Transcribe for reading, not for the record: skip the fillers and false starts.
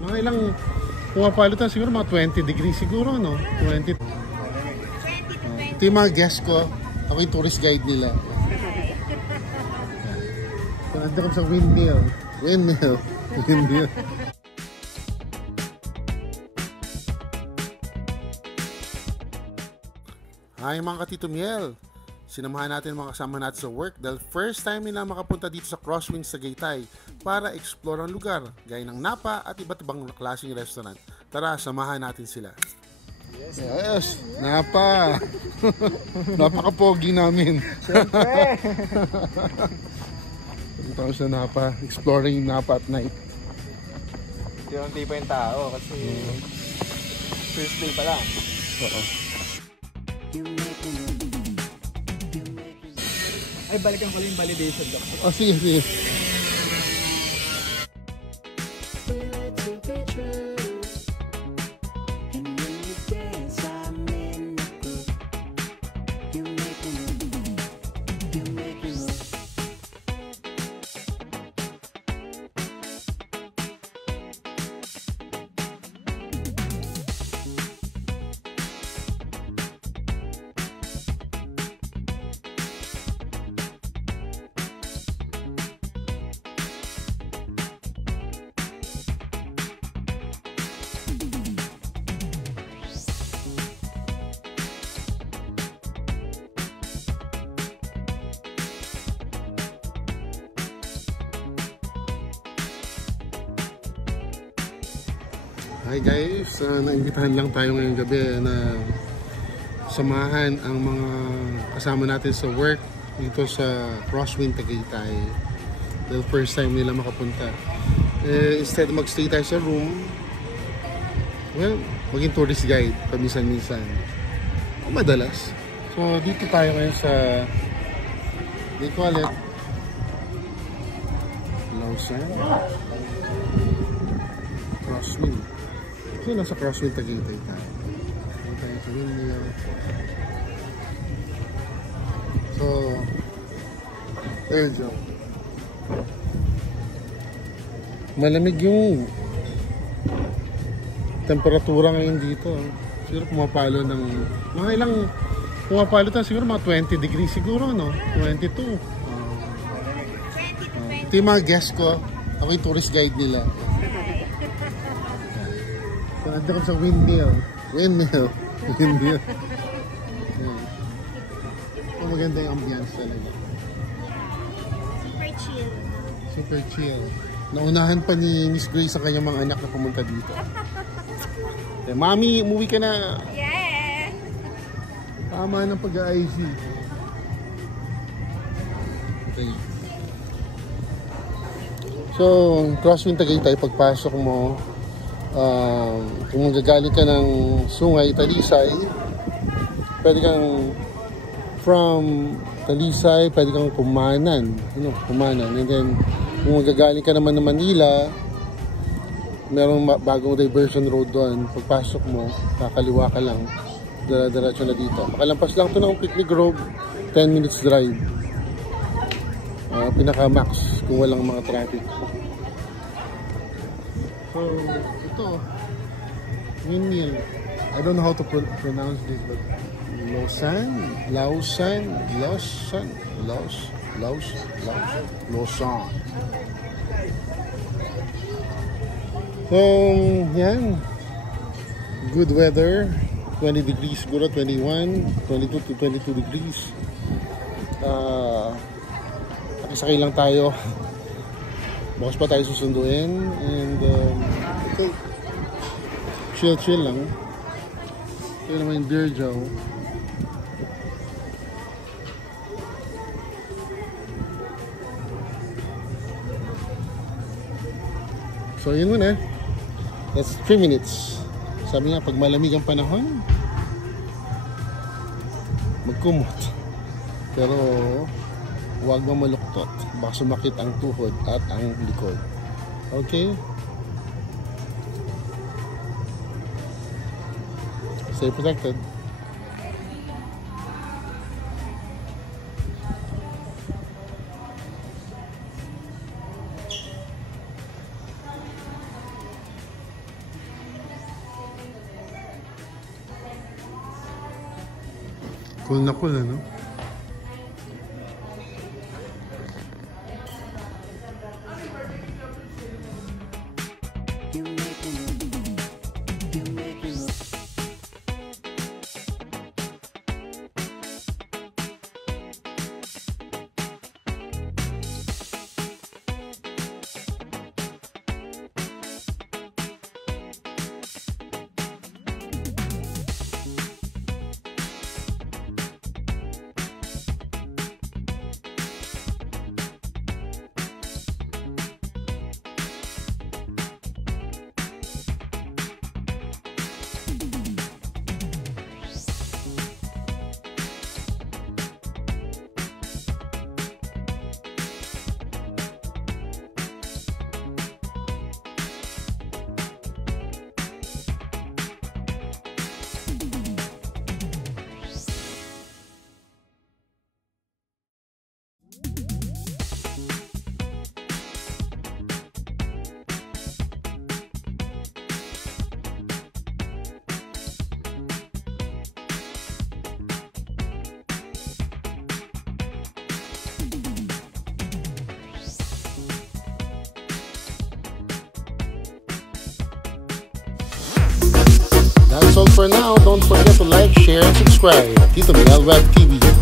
Mga ilang pumapalot na siguro, mga 20 degrees siguro, no? 20. Ito yung mga guests ko. Ako yung tourist guide nila. So, nandito kami sa windmill. Windmill. Hi mga Katito Miel! Sinamahan natin mga kasama natin sa work dahil first time nila makapunta dito sa Crosswinds Tagaytay para explore ang lugar gaya ng Napa at iba't ibang klaseng restaurant. Tara, samahan natin sila. Yes! Napa! Napaka-pogi namin. Siyempre! Dito kami sa Napa, exploring Napa at night. Hindi pa yung tao kasi first day pa lang. Oo. Ay, balikan ko lang yung validation doctor. Oh, sige, sige. Hi guys, naimbitahan lang tayo ngayong gabi na samahan ang mga kasama natin sa work dito sa Crosswinds Tagaytay. Dahil first time nila makapunta. Instead magstay tayo sa room, well, maging tourist guide paminsan-minsan. Madalas. So dito tayo ngayon sa, they call it Lausanne Crosswinds. So, nasa Crosswinds Tagaytay tayo. Tayo sa windmill. So, ayun siya. Malamig yung temperatura ngayon dito. Siguro pumapalo ng mga ilang pumapalo na siguro mga 20 degrees siguro, no? 22. Ito yung mga guests ko. Ako yung tourist guide nila. So, nandito kami sa windmill. Windmill. Oh, maganda yung ambiance talaga. Super chill. Super chill. Naunahan pa ni Miss Grace ang kanyang mga anak na pumunta dito. Okay, Mami, umuwi ka na. Yeah! Tama ng pag-IC. Okay. So, Crosswinds Tagaytay, pagpasok mo, kung magagaling ka ng Sungay, Talisay, pwede kang from Talisay, pwede kang Kumanan. Kumanan. And then, kung magagaling ka naman ng Manila, merong bagong diversion road doon. Pagpasok mo, kakaliwa ka lang. Diretso na dito. Makalampas lang ito ng Picnic Grove, 10 minutes drive. Pinaka-max kung walang mga traffic. So, ito, windmill. I don't know how to pronounce this, but Lausanne. So, yan. Good weather. 20 degrees siguro, 21, 22 to 22 degrees. Nakisakay lang tayo. Bukas pa tayo susunduin. And, okay. Chill lang. Ito naman yung Deer Joe. So, yun muna. That's 3 minutes. Sabi nga, pag malamig ang panahon, magkumot. Pero, huwag mamaluktot. Baka sumakit ang tuhod at ang likod. Okay? Stay protected. Cool na cool, ano? That's all for now. Don't forget to like, share, and subscribe. Tito Miguel Web TV.